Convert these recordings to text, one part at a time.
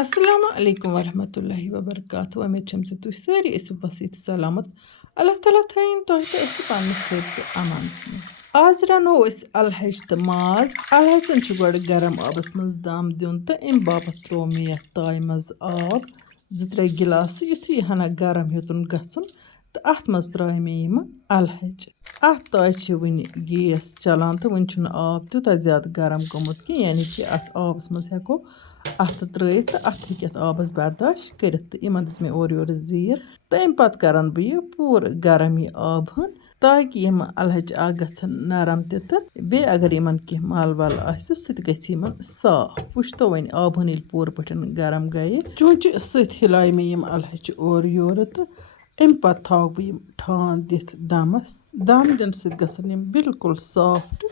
Assalamu alaikum warahmatullahi wabarakatuh. Umeed چھَم زِ تُہۍ سٲری ٲسِو بسیٖت سلامت. اللہ تعالیٰ تھٲیِن تۄہہِ تہٕ أسۍ پنٛنِس حٲفظِ امانَس منٛز. آز رَنو أسۍ الہَچ تہٕ ماز. الہَژَن چھُ گۄڈٕ گرم آبَس منٛز دم دیُن تہٕ اَمہِ باپتھ ترٛوو مےٚ یَتھ تایہِ منٛز آب 2-3 گِلاسہٕ. یُتھُے یہِ ہنا گرم ہیوٚتُن گژھُن تہٕ اَتھ منٛز ترٛایہِ مےٚ یِمہٕ الہَچ. اَتھ تایہِ چھِ وٕنہِ گیس چَلان تہٕ وٕنہِ چھُنہٕ آب تیوٗتاہ زیادٕ گرم گوٚمُت کینٛہہ یعنی کہِ اَتھ آبَس منٛز ہٮ۪کو اَتھٕ ترٛٲیِتھ تہٕ اَتھ ہیٚکہِ اَتھ آبَس برداشت کٔرِتھ تہٕ یِمن دِژ مےٚ اورٕ یورٕ زیٖر تہٕ اَمہِ پَتہٕ کَرَن بہٕ یہِ پوٗرٕ گرم یہِ آب ہن تاکہِ یِم الہَچ اکھ گژھن نرم تہِ تہٕ بیٚیہِ اگر یِمن کینٛہہ مل ول آسہِ سُہ تہِ گژھِ یِمن صاف. وٕچھتو وۄنۍ آب ہن ییٚلہِ پوٗرٕ پٲٹھۍ گرم گٔیہِ چونچہِ سۭتۍ ہِلایہِ مےٚ یِم الہَچہِ اورٕ یورٕ تہٕ اَمہِ پَتہٕ تھاوَکھ بہٕ یِم ٹھانٛڈ دِتھ دمس. دم دِنہٕ سۭتۍ گژھن یِم بِلکُل سافٹ.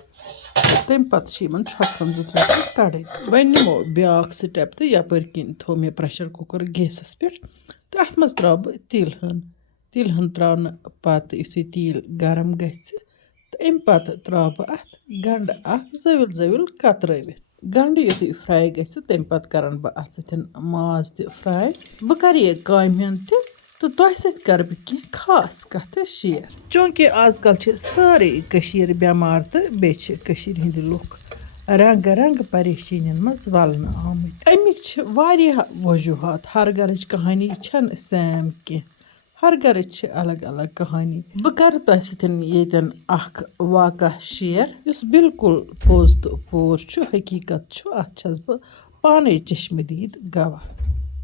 تَمہِ پَتہٕ چھِ یِمن چھۄکھن 2-3 کَڑٕنۍ. وۄنۍ نِمو بیٛاکھ سِٹٮ۪پ تہٕ یَپٲرۍ کِنۍ تھوٚو مےٚ پرٛٮ۪شَر کُکَر گیسَس پٮ۪ٹھ تہٕ اَتھ منٛز ترٛاوٕ بہٕ تِلہٕ ہن ترٛاونہٕ پَتہٕ یُتھُے تیٖل گرم گژھِ تہٕ اَمہِ پَتہٕ ترٛاوٕ بہٕ اَتھ گنٛڈٕ اکھ زٲوِل کترٲوِتھ. گنٛڈٕ یُتھُے فرٛاے گژھِ تَمہِ پَتہٕ کَرَن بہٕ اَتھ سۭتۍ ماز تہِ فرٛاے. بہٕ کَرٕ یہِ کامہِ ہُنٛد تہِ تہٕ تۄہہِ سۭتۍ کَرٕ بہٕ کینٛہہ خاص کَتھٕ شِیر. چوٗنٛکہِ آز کل چھِ سٲرٕے کٔشیٖر بٮ۪مار تہٕ بیٚیہِ چھِ کٔشیٖرِ ہِنٛدِ لُکھ رنٛگہٕ پریشٲنین منٛز وَلنہٕ آمٕتۍ. اَمِکۍ چھِ واریاہ وجوٗہات. ہر گرٕچ کہانی چھَنہٕ سیم کینٛہہ. ہر گرٕچ چھِ الگ الگ کہانی. بہٕ کَرٕ تۄہہِ سۭتۍ ییٚتٮ۪ن اکھ واقعہ شِیر یُس بِلکُل پوٚز تہٕ پوٗر چھُ حقیٖقت چھُ. اَتھ چھَس بہٕ پانے چشمہٕ دیٖد گواہ.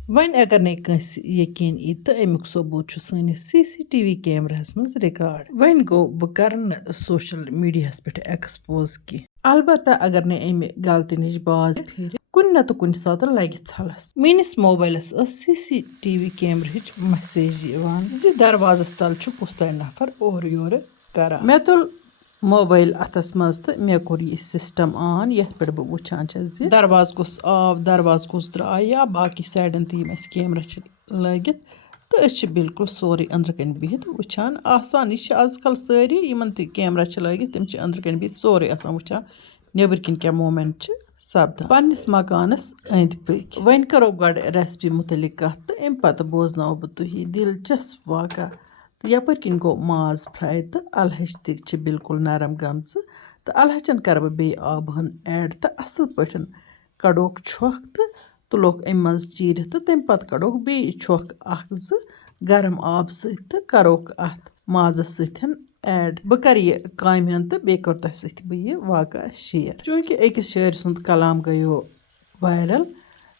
وۄنۍ اگر نَے کٲنٛسہِ یقیٖن یی تہٕ اَمیُک ثبوٗت چھُ سٲنِس CCTV کیمراہَس منٛز رِکاڈ. وۄنۍ گوٚو بہٕ کَرٕ نہٕ سوشل میٖڈیاہَس پٮ۪ٹھ ایکٕسپوز کینٛہہ. البتہ اگر نہٕ اَمہِ غلطی نِش باز پھیرِ کُنہِ نتہٕ کُنہِ ساتہٕ لگہِ ژھلس. میٲنِس موبایلس ٲس CCTV کیمراہٕچ میسیج یِوان زِ دروازس تل چھُ کُس تانۍ نفر اورٕ یورٕ کران. مےٚ تُل موبایل اَتھس منٛز تہٕ مےٚ کوٚر یہِ سِسٹم آن یَتھ پٮ۪ٹھ بہٕ وٕچھان چھَس زِ دروازٕ کُس آو دروازٕ کُس درٛاو یا باقٕے سایڈن تہِ یِم اَسہِ کیمرا چھِ لٲگِتھ تہٕ أسۍ چھِ بِلکُل سورُے أنٛدرٕ کَنۍ بِہِتھ وٕچھان آسان. یہِ چھِ آز کل سٲری یِمن تہِ کیمرا چھِ لٲگِتھ تِم چھِ أنٛدرٕ کَنۍ بِہِتھ سورُے آسان وٕچھان نیٚبٕرۍ کِنۍ کیٛاہ موٗمٮ۪نٹ چھِ سپدان پننِس مکانس أنٛدۍ پٔکۍ. وۄنۍ کرو گۄڈٕ ریسپی مُتعلق کتھ تہٕ اَمہِ پتہٕ بوزناوو بہٕ تُہۍ دِلچسپ واقعہ. تہٕ یپٲرۍ کِنۍ گوٚو ماز فرٛاے تہٕ الہَچ تہِ چھِ بِلکُل نرم گٔمژٕ تہٕ الہَچن کرٕ بہٕ بیٚیہِ آبہٕ ہن ایڈ تہٕ اصل پٲٹھۍ کڑوکھ چھۄکھ تہٕ تُلوکھ اَمہِ منٛز چیٖرِتھ تہٕ تَمہِ پتہٕ کڑوکھ بیٚیہِ چھۄکھ 1-2 گرم آبہٕ سۭتۍ تہٕ کروکھ اتھ مازس سۭتۍ ایڈ. بہٕ کرٕ یہِ کامہِ ہُنٛد تہٕ بیٚیہِ کوٚر تۄہہِ سۭتۍ بہٕ یہِ واقعہ شِیر. چوٗنٛکہِ أکِس شٲعرِ سُنٛد کلام گٔیو وایرل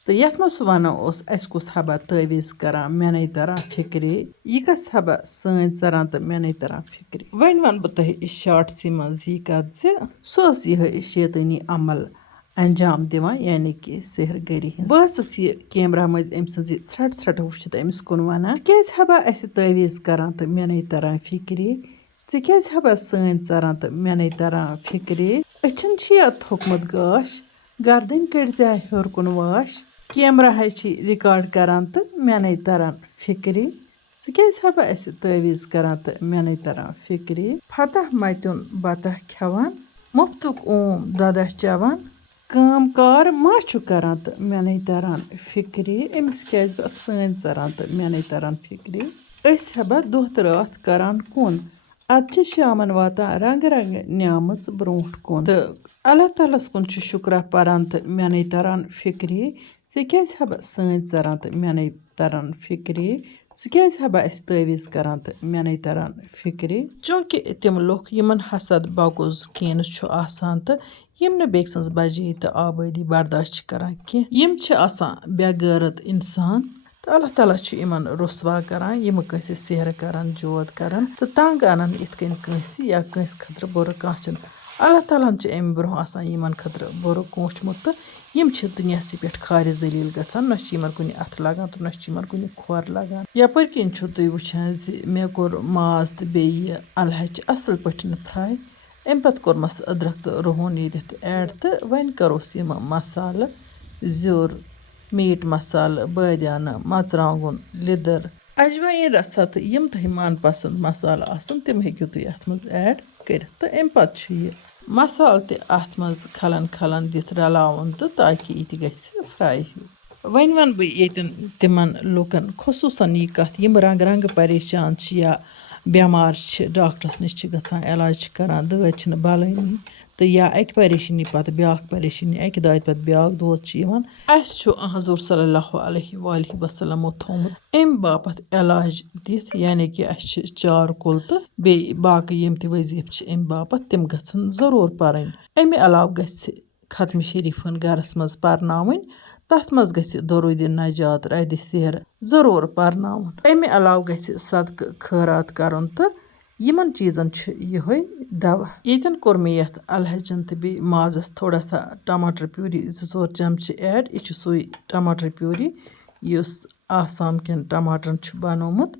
تہٕ یتھ منٛز سُہ ونان اوس اَسہِ کُس حبا تٲویٖز کران مےٚ نَے تران فِکرے یہِ کس حبا سٲنۍ ژران تہٕ مےٚ نَے تران فِکرِ. وۄنۍ ونہٕ بہٕ تۄہہِ شاٹسٕے منٛز یہِ کتھ زِ سُہ ٲس یِہے شیطٲنی عمل انجام دِوان یعنی کہِ سحر گٔری ہِنٛز. بہٕ ٲسٕس یہِ کیمرا مٔنٛزۍ أمۍ سٕنٛز یہِ ژھرٹہٕ وٕچھِتھ أمِس کُن ونان کیٛازِ حبا اَسہِ تٲویٖز کران تہٕ مےٚ نَے تران فِکرے ژٕ کیٛازِ حبا سٲنۍ ژران تہٕ مےٚ نَے تران فِکرے. أچھن چھِیا تھوٚکمُت گاش گردٕنۍ کٔڑزِ ہیوٚر کُن واش کیمرا ہے چھِ رِکاڈ کران تہٕ مےٚ نَے تران فِکرے ژٕ کیٛازِ حبا اَسہِ تٲویٖز کران تہٕ مےٚ نَے تران فِکرے. فتح متیُن بتح کھٮ۪وان مُفتُک اوم دۄدہ چٮ۪وان کٲم کار ما چھُ کران تہٕ مےٚ نَے تران فِکرے أمِس کیٛازِ بہٕ سٲنۍ ژران تہٕ مےٚ نَے تران فِکرے. أسۍ ہبا دۄہ تہٕ راتھ کران کُن اَدٕ چھِ شامن واتان رنٛگہٕ نیامٕژ برٛونٛٹھ کُن تہٕ اللہ تعالیٰ ہس کُن چھُ شُکرا پران تہٕ مےٚ نَے تران فِکرے ژےٚ کیٛازِ حبا سٲنۍ ژران تہٕ مےٚ نَے تران فِکرے ژٕ کیٛازِ حبا اَسہِ تٲویٖز کران تہٕ مےٚ نَے تران فِکرے. چوٗنٛکہِ تِم لُکھ یِمن حسد بغض کینٛہہ چھُ آسان تہٕ یِم نہٕ بیٚکہِ سٕنٛز بجٲیی تہٕ آبٲدی برداشت چھِ کران کینٛہہ یِم چھِ آسان بے غٲرت اِنسان تہٕ اللہ تعالیٰ چھُ یِمن رُسوا کران یِم کٲنٛسہِ سحرٕ کران جود کران تہٕ تنگ انان یِتھ کٔنۍ کٲنٛسہِ یا کٲنٛسہِ خٲطرٕ بُرٕ کانٛہہ چھُنہٕ. اللہ تعالیٰ ہن چھُ اَمہِ برونٛہہ آسان یِمن خٲطرٕ بُرٕ کوٗنٛچمُت تہٕ یِم چھِ دُنیاہسٕے پٮ۪ٹھ خارِ ذٔلیٖل گژھان نہ چھِ یِمن کُنہِ اَتھٕ لگان تہٕ نہ چھِ یِمن کُنہِ کھۄر لگان. یپٲرۍ کِنۍ چھُو تُہۍ وٕچھان زِ مےٚ کوٚر ماز تہٕ بیٚیہِ یہِ الہَچ اصل پٲٹھۍ فرٛاے. اَمہِ پتہٕ کوٚرمَس أدرکھ تہٕ رُہُن ییٚتٮ۪تھ ایڈ تہٕ وۄنۍ کروس یِم مسالہٕ زیُر میٖٹ مسالہٕ بٲدیانہٕ مرژٕوانٛگُن لیدٕر اجوایِن رژھا تہٕ یِم تۄہہِ من پسنٛد مسالہٕ آسن تِم ہیٚکِو تُہۍ اَتھ منٛز ایڈ کٔرِتھ تہٕ اَمہِ پتہٕ چھُ یہِ مسالہٕ تہِ اَتھ منٛز کھلن دِتھ رلاوُن تہٕ تاکہِ یہِ تہِ گژھِ فرٛاے ہیوٗ. वहीं वन बह ये तिमन लूकन खसूसन यह कत यम रंग रंग परेशान या बेमार डॉक्टरस नश गसान इलाज करान दवाई छन बलानी तो या अक परेशानी पत ब्या परेशानी अक दाद पत ब्या दोद हजूर सल्लल्लाहु अलैहि वसल्लमो थोमुत अम बापत इलाज दित यानी कि अस चार कुल तो बे बाकी यम ति वजीफ अम बापत तिम गसन जरूर परन अमे अलाव गछ खत्म शरीफन गरस मज परनावन तथ मज गछ दरूद नजात रद सेर जरूर परनावन अमे अलाव गछ सदक खैरात करन तो यमन चीजन ये दवा यन कोर मे यथ अलहजन तो बे माजस थोड़ा सा टमाटर प्यूरी 2-4 चमच ऐड यह सुई टमाटर प्यूरी युस आसाम कन टमाटरन बनोमुत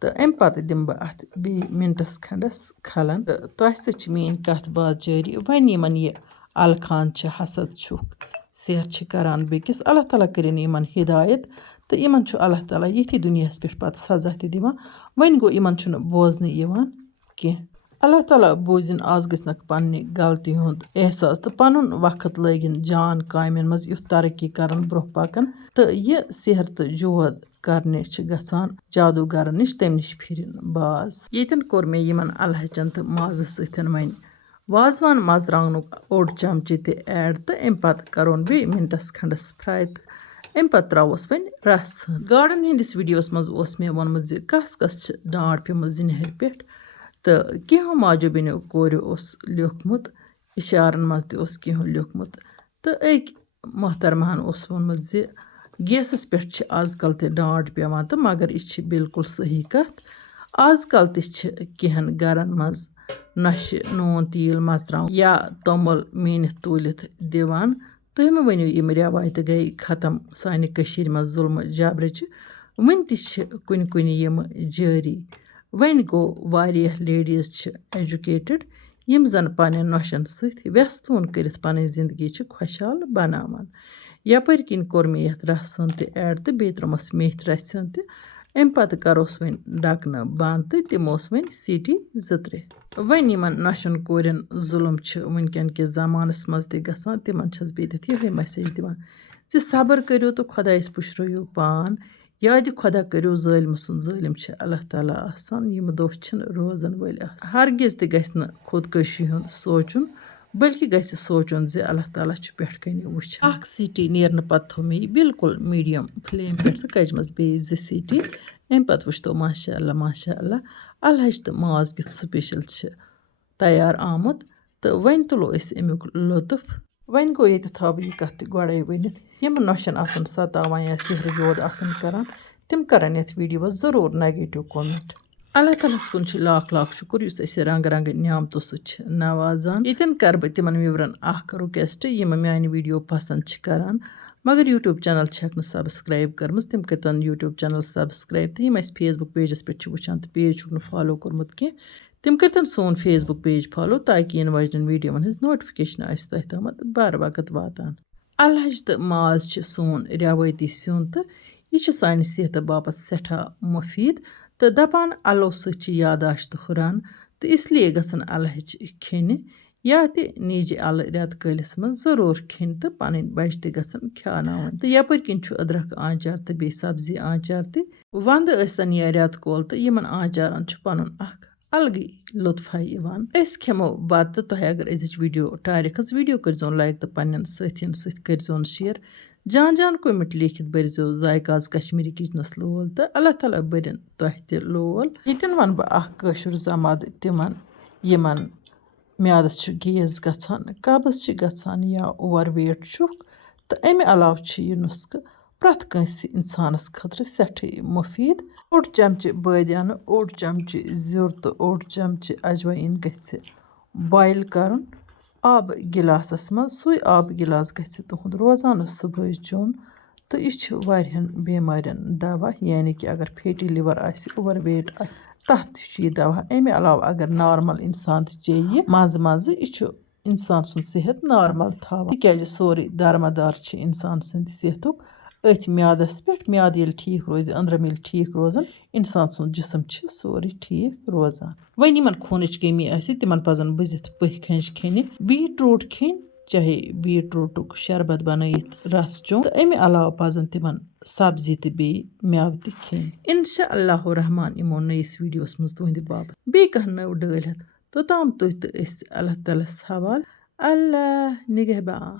तो अम पत दिम बह अत बे मिनटस खंडस खलन तह सत मीन कथ बात जारी वन यमन यह अलखान हसद छुक सेहर करान बेकिस अल्लाह ताला करिन यमन हिदायत तो यमन अल्लाह ताला ये दुनिया पे पत सजा दिवान वन गो यमन बोजन यवान कह अल्लाह ताला बोजिन आज गख पन्ने गलती हुंद एहसास तो पनुन वक्त लगिन जान कामन मज युथ तरक्की करन ब्रोह पकन तो यह सेहर तो जोद करने गसान जादूगर नश तम नश फिर बाज यन कोर मे यमन अलहचन तो माज सतन वन वाजवान मज रंगनुक ओड चमचे ते ऐड तो अम पत करोन बे मिनटस खंडस फ्राई तो अम पत त्रोस वन रस गार्डन हंदिस वीडियोस मज मे वोनमुत कस कस डांट पेमुत जिनहर पे तो कहो माजो बेनो कोरो लिखमुत इशारन मज तह लिखमुत तो अक मोहतरमहन वोनमुत गैसस पे आजकल ते डांट पेवान तो मगर यह बिल्कुल सही कथ आजकल तहन गरन मज नश नून तील मर्चान या तोमल मीनित तूलित दिवान तुम मे वनो यम रेवायत गई खत्म सानि कशीर मज जुल्म जबरच वन कुन कुन यम जारी वन गो वारियह लेडीज एजुकेटेड यम जन पन नौशन सत व्यस्तून करित पन जिंदगी खुशहाल बनावान यपर किन कोर मे यथ रसन ते ऐड तो बे त्रोमस मेथ रसन ते अम पत करोस वन डकन बंद तो तिमोस वन सीटी 2-3 वन यमन नौशन कोरन जुल्म वनकन के जमानस मज गसान तिमन बे ये मैसेज दिवान सबर करो तो खुदायस पुशरो पान याद खुदा करो जालिम सुन जालिम अल्लाह ताला आसान यम दोह रोजन वल हरगिज ते गछ न खुदकशी हुंद सोचुन बल्कि गछ सोचुन जे अल्लाह ताला पेट कन वुच अख सीटी नेरन पत थो मे बिल्कुल मीडियम फ्लेम पे तो कज मज बे 2 सीटी अम पत वुच तो माशा अलहज तो माज कित स्पेशल तैयार आमुत तो वन तुलो अमुक लुत्फ वन गो ये थो बह यह कत गोड़े वनित यम नौशन आसन सतावान या सेहर जोद आसन करान तिम करन यथ वीडियोस जरूर नेगेटिव कमेंट अल्लाह तालस कुन लाख लाख शुक्र युस रंग रंग नियामतों सत नवाजान यन कर बह तिमन व्यूवरन रिक्वेस्ट यम मान वीडियो पसंद करान मगर यूट्यूब चैनल छक सब्सक्राइब कर्म तिम कर यूट्यूब चैनल सब्सक्राइब तो यम फेसबुक पेजस पे वुचान तो पेज छुक फॉलो कोर्मुत कह तिम कर सोन फेसबुक पेज फॉलो ताकि इन वजन वीडियोन हज नोटिफिकेशन तह तमत बर वक्त वातान अलहज तो माज सोन रिवायती सिन तो यह सान सेहत बापत सठा मुफीद तो दपान अलो सत यादाश्त हुरान तो इसलिए गसन अलहज खेन या नीज अल रेत कलिस मज जरूर खेन तो पन बच तन खान तो यपर किन अदरक आंचार तो बे सब्जी आंचार तो वंद स्तन या रेत कोल तो यमन आंचारन पन अलग लुत्फा यवान खेमो बत तो अगर अजिच वीडियो टारिक वीडियो कर लाइक तो पन्न सथियन सत कर शेयर जान जान कमेंट लिखित बरजो जायकाज कश्मीरी किचनस लोल तो अल्लाह ताला बरन तह त लोल यन वन बह जमाद तिमन यमन म्यादस गेज गसान कब्ज गसान या ओवर वेट तो अमे अलाव यह नुस्ख प्रत कंस इंसानस खतर सठ मुफीद ओड चमच बादियान ओड चमच ज़ुर तो ओड चमच अजवाइन गछ बॉयल करन आब गिलासस मज सुई आब गिलास गछ तुहद रोजाना सुबह चुन तो यह वारियन बेमारियन दवा यानी कि अगर फैटी लिवर ओवर वेट तथ यह दवा अमे अलाव अगर नॉर्मल इंसान चे मज मज यह इंसान सुन सेहत नॉर्मल थवान तिक सोरे दारमदार इंसान सद सेहतुक अथ म्यादस पे म्याद ये ठीक रोज अंदरम ये ठीक रोजान इंसान सुन जिसम सोरे ठीक रोजान वन इन खून कमी तिमन पजन बजित पह खंज खेन बीट रूट खेन چاہے بیٖٹروٗٹُک شربت بنٲیِتھ رس چوٚن تہٕ اَمہِ علاوٕ پزن تِمن سبزی تہٕ بیٚیہِ مٮ۪وٕ تہِ کھیٚنۍ اِنشاء اللہ رحمان یِمو نٔیِس ویٖڈیوس منٛز تُہنٛدِ باپتھ بیٚیہِ کانٛہہ نٔو ڈٲلۍ ہٮ۪تھ توٚتام تُہۍ تہٕ أسۍ اللہ تعالیٰ ہس حوالہٕ اللہ نِگہبان